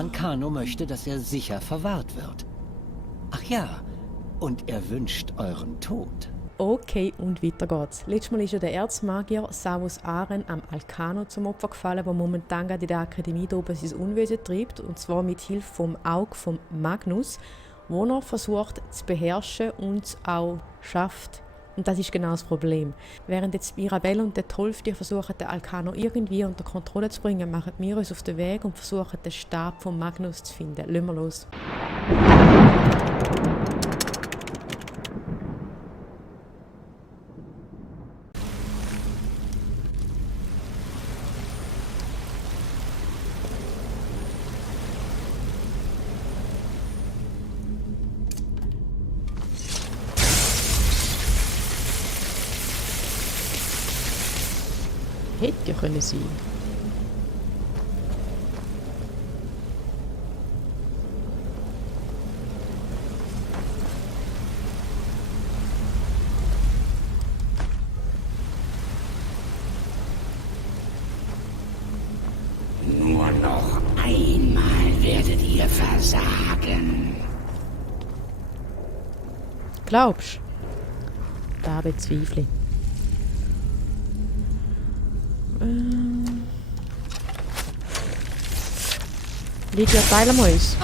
Ancano möchte, dass er sicher verwahrt wird. Ach ja, und er wünscht euren Tod. Okay, und weiter geht's. Letztes Mal ist ja der Erzmagier Savus Aren am Ancano zum Opfer gefallen, der momentan gerade in der Akademie oben sein Unwesen treibt, und zwar mit Hilfe vom Auge von Magnus, wo er versucht zu beherrschen und es auch schafft. Und das ist genau das Problem. Während jetzt Mirabelle und der Tolf versuchen, den Ancano irgendwie unter Kontrolle zu bringen, machen wir uns auf den Weg und versuchen, den Stab von Magnus zu finden. Lassen wir los. Hätte ja können sein. Nur noch einmal werdet ihr versagen. Glaubst du? Da bezweifle ich. Lydia, teilen wir uns.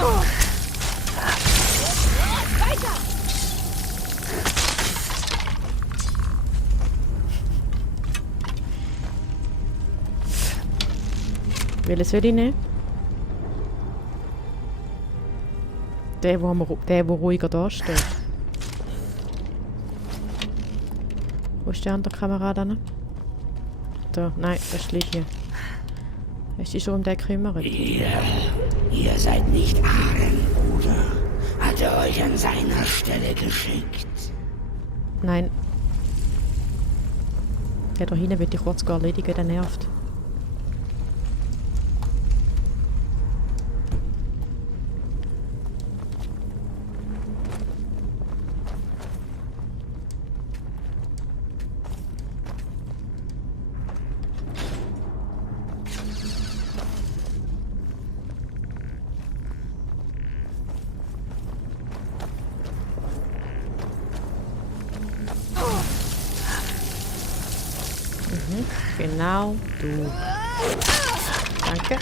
Welchen soll ich nehmen? Der, der ruhiger da steht. Wo ist der andere Kamerad hin? Da, nein, das ist Lydia. Hast du dich schon um den gekümmert? Ihr seid nicht Aren, Bruder. Hat er euch an seiner Stelle geschickt? Nein. Der da hinten wird ich kurz erledigen, der nervt. Genau, du. Danke.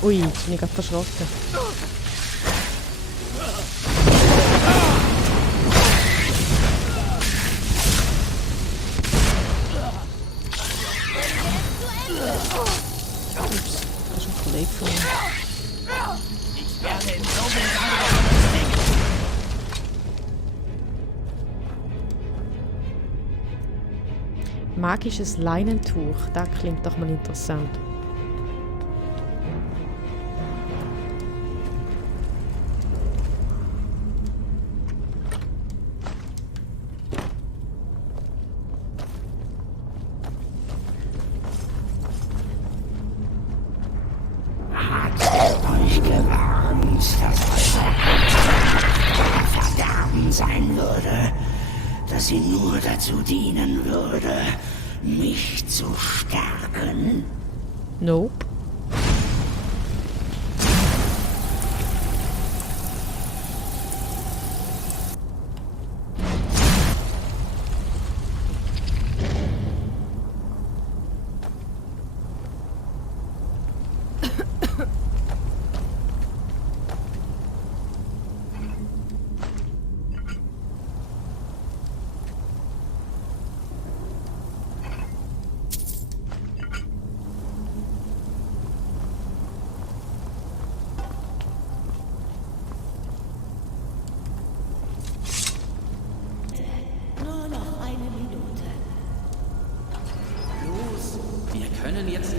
Ui, jetzt bin ich gerade verschrocken. Ups, das ist ein Kollege von mir. Ich werde in so viel Magisches Leinentuch, das klingt doch mal interessant. Euch gewarnt, dass euer Verderben sein würde, dass sie nur dazu dienen würde, mich zu stärken? Nope.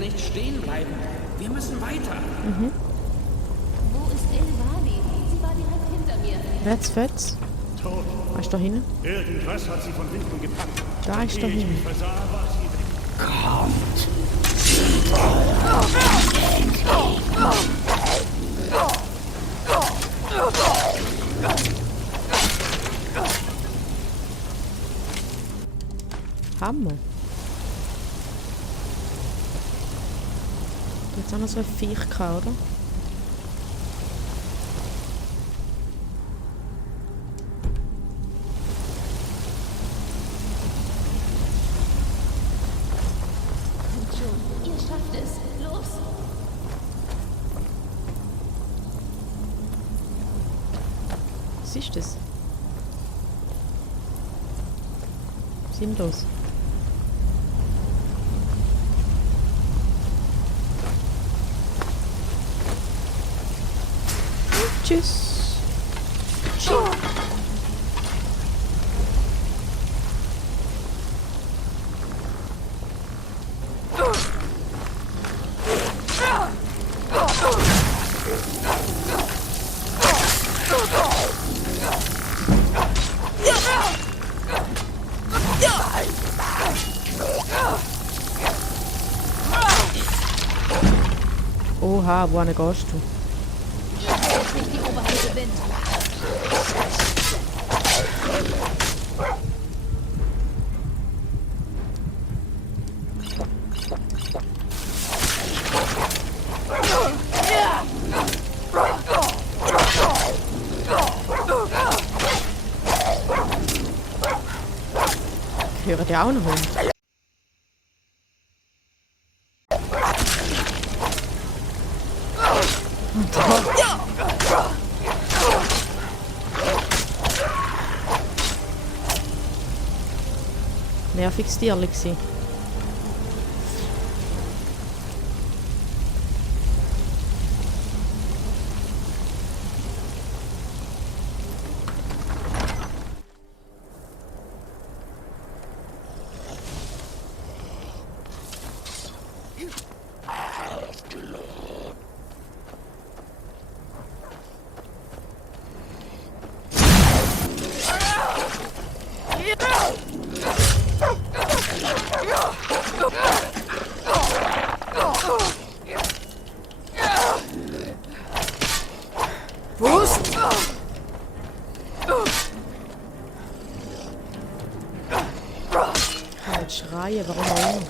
nicht stehen bleiben. Wir müssen weiter. Wo ist Elvali? Sie war direkt hinter mir. Fetz. Tot. Was ist da hinten? Irgendwas hat sie von hinten gepackt. Da ist da Ehe ich mich hinten. versah, war sie weg. Hammer. Jetzt haben wir so ein Viech gehabt, oder? Kommt schon, ihr schafft es. Los! Was ist das? Sinnlos. Tschüss. Oha, wohin gehst du? Ihr werdet nicht die Oberhand gewinnen. Gehören die auch noch hin? Nerviges Tierli gsi. Ich kann nicht schreien, warum auch immer.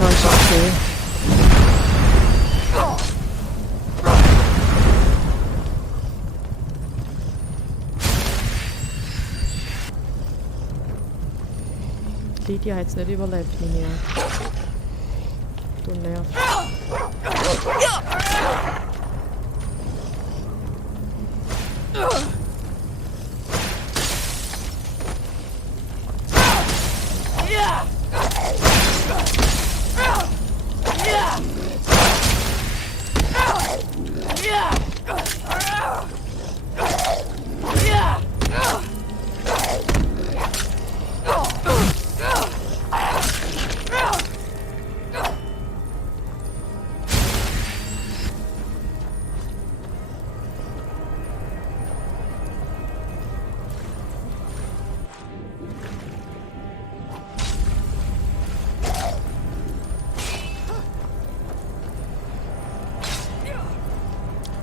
Nee, ist okay. Lydia hat es nicht überlebt, nehme ich an. Du nervst.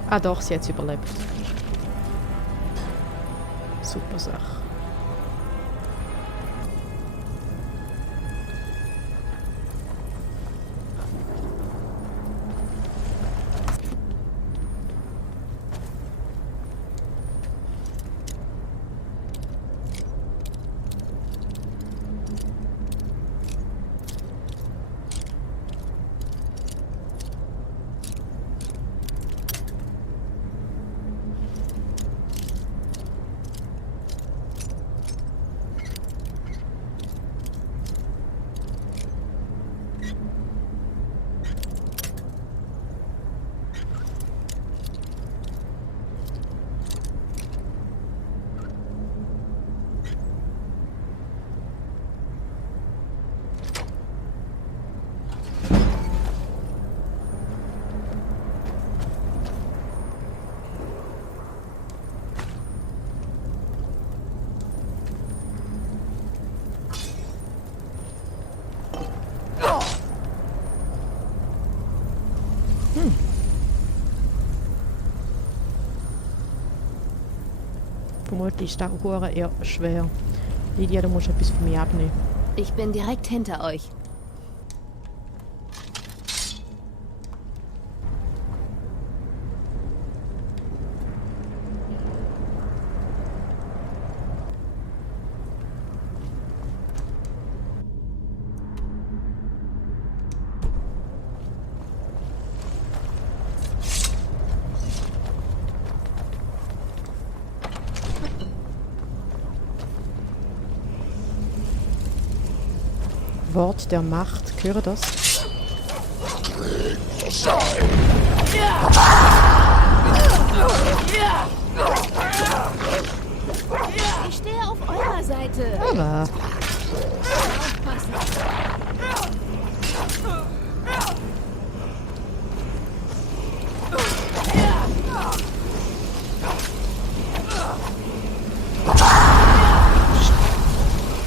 Ah doch, sie hat es überlebt. Super Sache. Vermutlich ist das hure eher schwer. Lydia, du musst etwas von mir abnehmen. Ich bin direkt hinter euch. Wort der Macht, höre das? Ich stehe auf eurer Seite. Aber Aufpassen.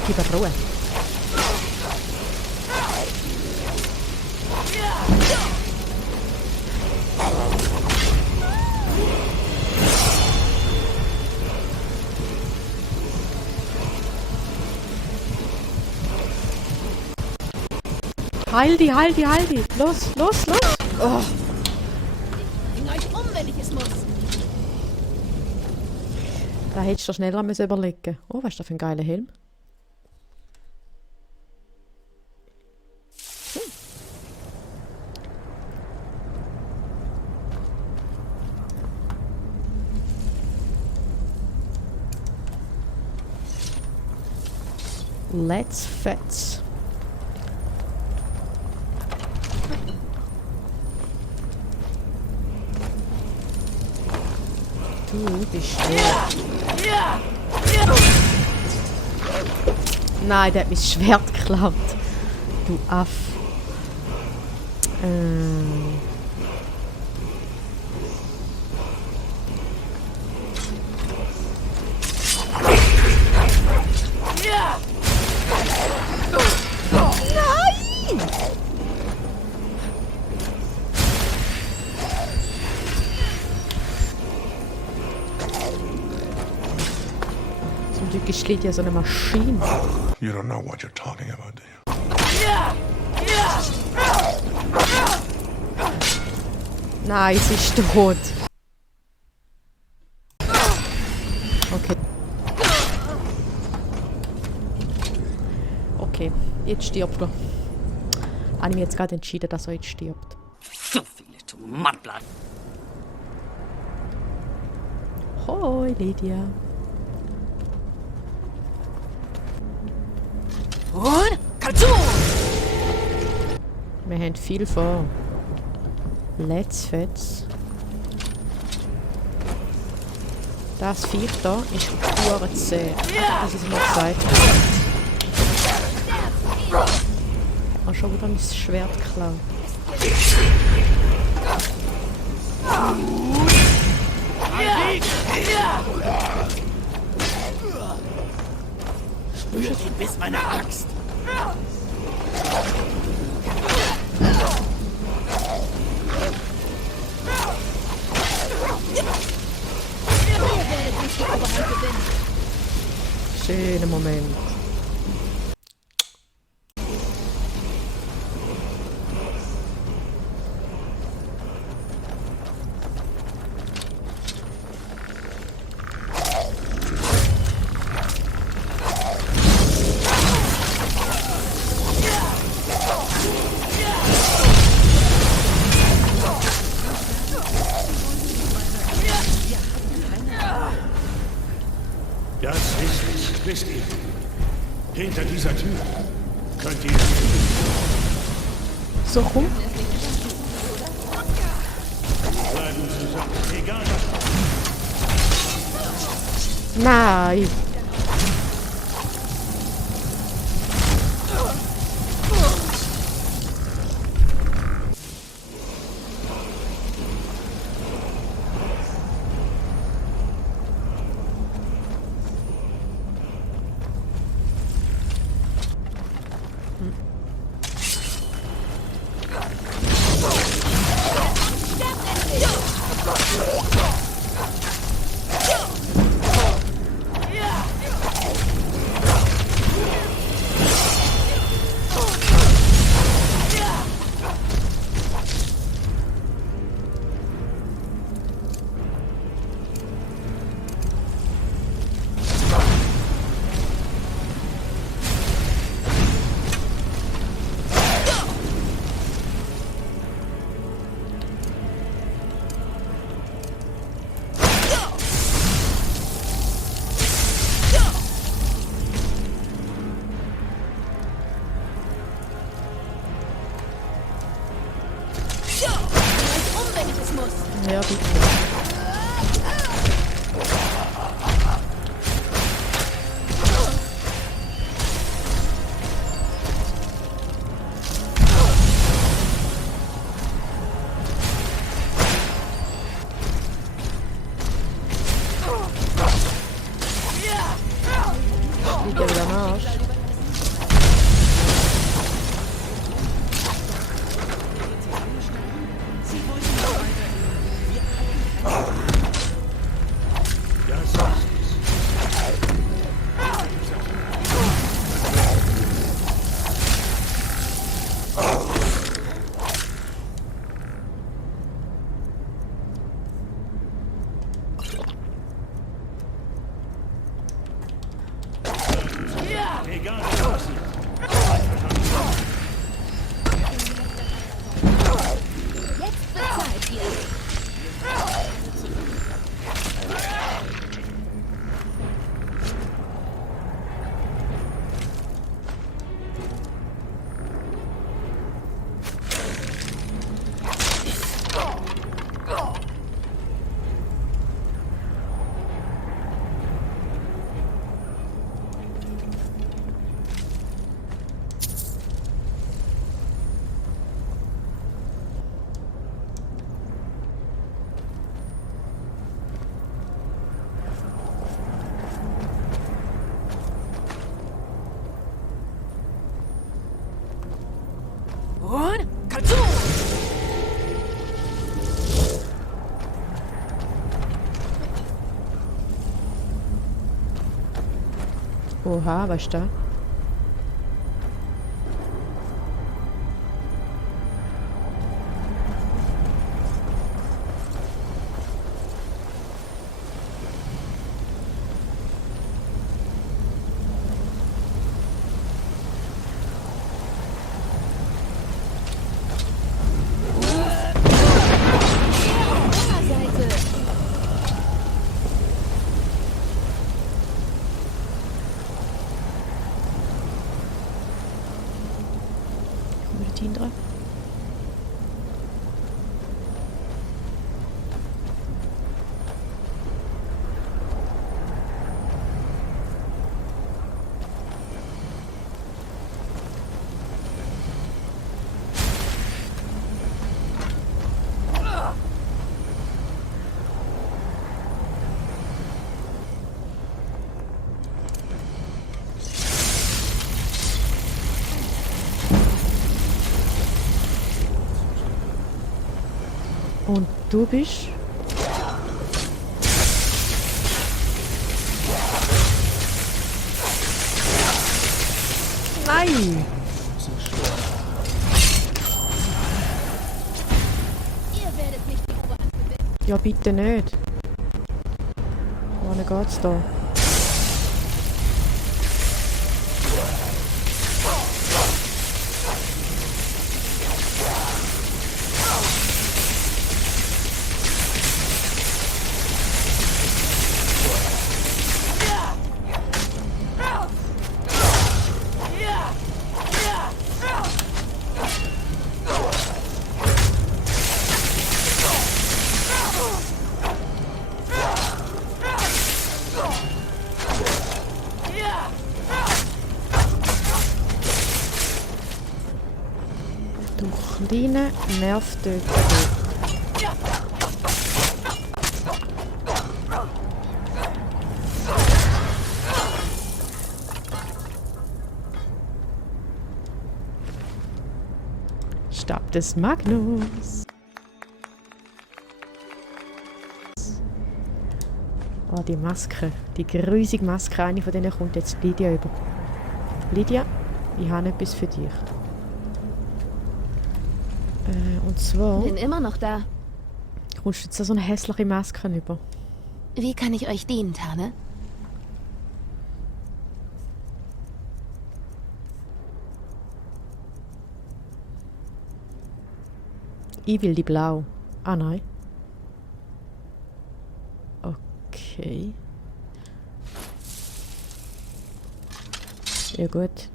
gib mir Ruhe. Heil die, heil die, heil die. Los, los, los. Oh. Ich bring euch um, wenn ich es muss. Da hättest du schneller müssen überlegen. Oh, was ist das für ein geiler Helm? Let's fetz. Du bist schwer. Nein, der hat mein Schwert geklaut. Du Aff. Zum Glück ist Lydia so eine Maschine. You don't know what you're talking about, do you? Nein, sie ist tot. Okay. Okay, jetzt stirbt er. Habe ich mir jetzt gerade entschieden, dass er jetzt stirbt. So viele Tomatenblatt. Hoi, Lydia. Und Kalzu! Wir haben viel vor. Let's fetz. Das Viech da ist pure zäh. Das ist mir gesagt. Hat mir schon wieder mein Schwert geklaut. Spür den Biss meiner Axt. Schöner Moment. Das ist es, wisst ihr. Hinter dieser Tür könnt ihr... So rum? Bleiben zusammen, egal was... Nein. Liegt ja wieder am Arsch. Egal, was passiert. Jetzt bezahlt ihr. Und Kalzu! Oha, was ist da? Seite. Team dran. Und du bist? Nein! Ihr werdet nicht die Oberhand gewinnen. Ja, bitte nicht. Wohin geht's da? Du kleine Nervtöter. Stab des Magnus. Oh, die Maske. Die grusige Maske. Eine von denen kommt jetzt Lydia über. Lydia, ich habe etwas für dich. Und zwar Bin immer noch da. kommst du jetzt so eine hässliche Maske über. Wie kann ich euch dienen, Tane? Ich will die blau. Ah, nein. Okay. Ja gut.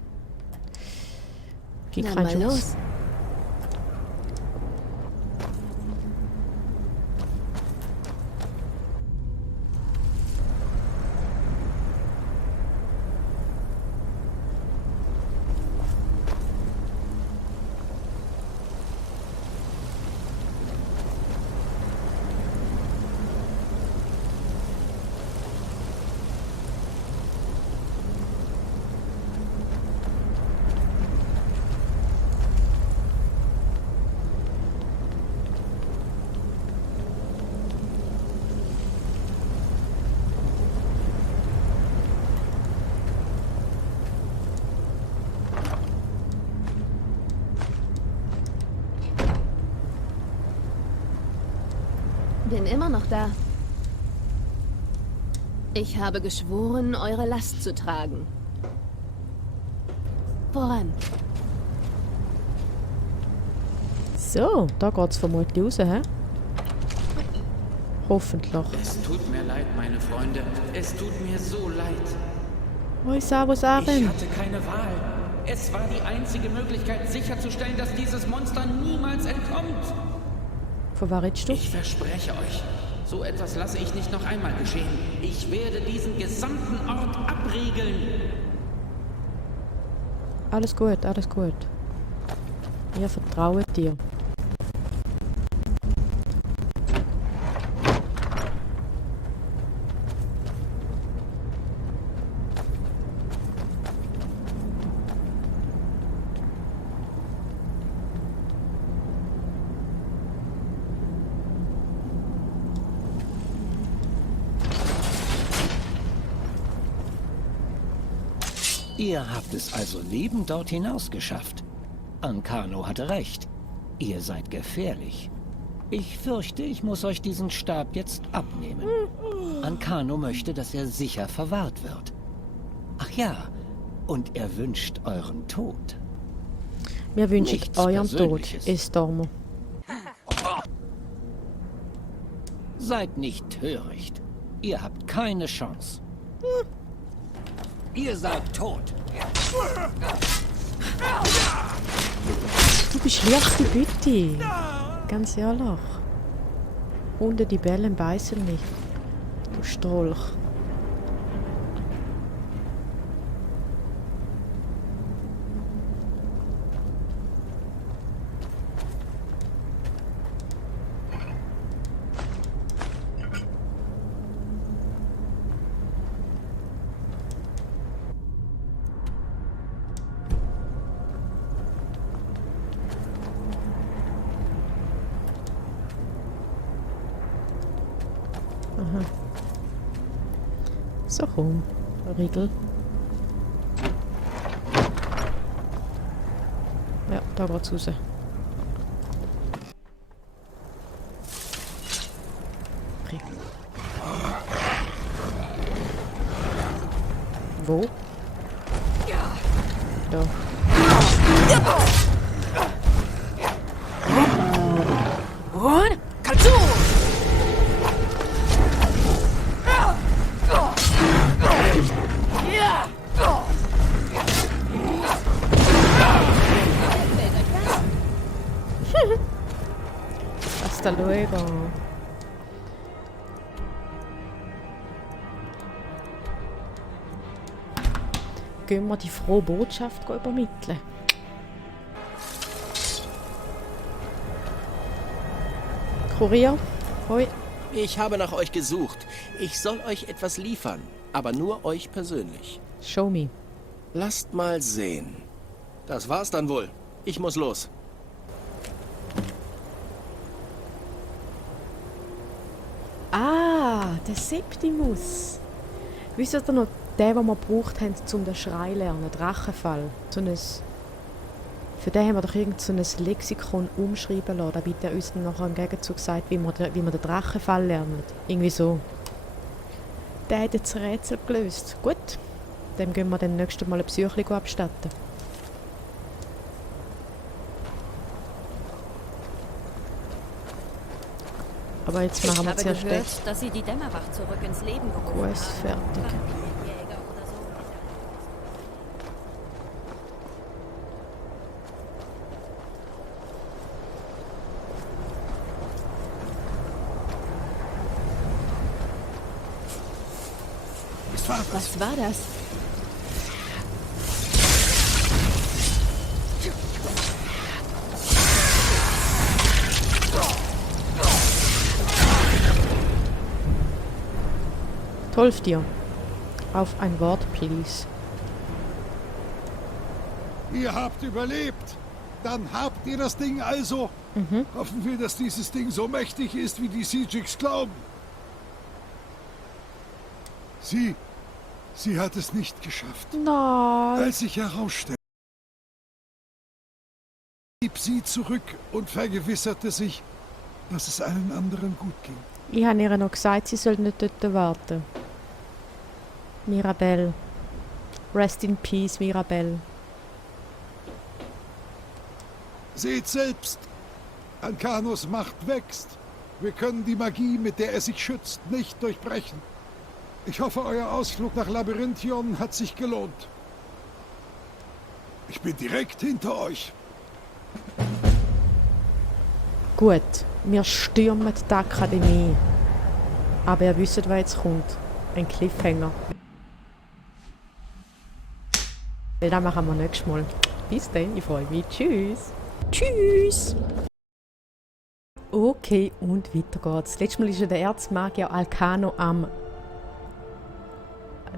Gib Na, keinen mal Schutz. los. bin immer noch da. Ich habe geschworen, eure Last zu tragen. Voran. So, da geht's vermutlich raus, hä? Hoffentlich. Es tut mir leid, meine Freunde. Es tut mir so leid. Wo ist Savos Ich Aren? hatte keine Wahl. Es war die einzige Möglichkeit, sicherzustellen, dass dieses Monster niemals entkommt. Von was redest du? Ich verspreche euch, so etwas lasse ich nicht noch einmal geschehen. Ich werde diesen gesamten Ort abriegeln. Alles gut, alles gut. Ich vertraue dir. Ihr habt es also lebend dort hinaus geschafft. Ancano hatte recht. Ihr seid gefährlich. Ich fürchte, ich muss euch diesen Stab jetzt abnehmen. Ancano möchte, dass er sicher verwahrt wird. Ach ja, und er wünscht euren Tod. Wir wünschen Nichts euren Tod, Persönliches. Estormo. Seid nicht töricht. Ihr habt keine Chance. Ihr seid tot. Du bist leichte Bitte. Ganz ehrlich. Hunde, die bellen, beißen nicht. Du Strolch. So komm, Riegel. Ja, da geht's raus. Riegel. Wo? Da. Und Kalzu! Hasta luego. Gehen wir die frohe Botschaft übermitteln. Kurier, hoi. Ich habe nach euch gesucht. Ich soll euch etwas liefern, aber nur euch persönlich. Show me. Lasst mal sehen. Das war's dann wohl. Ich muss los. Ah, der Septimus. Wisst ihr noch, den wir gebraucht haben, um den Schrei zu lernen, Drachenfall. Für den haben wir doch irgend so ein Lexikon umschreiben lassen, damit er uns dann nachher im Gegenzug sagt, wie wir den Drachenfall lernen. Irgendwie so. Der hat jetzt das Rätsel gelöst. Gut, dem gehen wir dann nächstes Mal ein Psychli abstatten. Aber jetzt machen wir zuerst gehört, dass sie die Dämmerwacht zurück ins Leben gerufen haben. Quest fertig. Jäger oder so. Was war das? Tolf dir. Auf ein Wort, please. Ihr habt überlebt. Dann habt ihr das Ding also. Hoffen wir, dass dieses Ding so mächtig ist, wie die Siejiks glauben. Sie hat es nicht geschafft. Nein. Als sich herausstellte, blieb sie zurück und vergewisserte sich, dass es allen anderen gut ging. Ich habe ihr noch gesagt, sie soll nicht dort warten. Mirabelle. Rest in peace, Mirabelle. Seht selbst, Ankanos Macht wächst. Wir können die Magie, mit der er sich schützt, nicht durchbrechen. Ich hoffe, euer Ausflug nach Labyrinthion hat sich gelohnt. Ich bin direkt hinter euch. Gut, wir stürmen die Akademie. Aber ihr wisst, was jetzt kommt. Ein Cliffhanger. Das machen wir nächstes Mal. Bis dann, ich freue mich. Tschüss. Tschüss. Okay, und weiter geht's. Letztes Mal ist ja der Erzmagier Alcano am...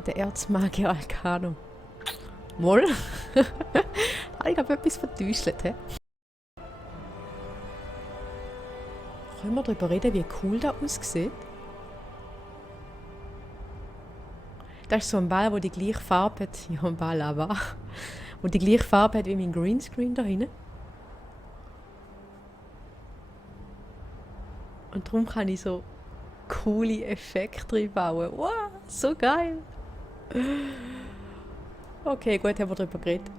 Der Erzmagier Alcano. Moll? Ich habe etwas vertäuscht, hä? Können wir darüber reden, wie cool das aussieht? Das ist so ein Ball, der die gleiche Farbe hat. Ja, ein Ball, aber. Der die gleiche Farbe hat wie mein Greenscreen da hinten. Und darum kann ich so coole Effekte drin bauen. Wow, so geil! Okay, gut, haben wir darüber geredet.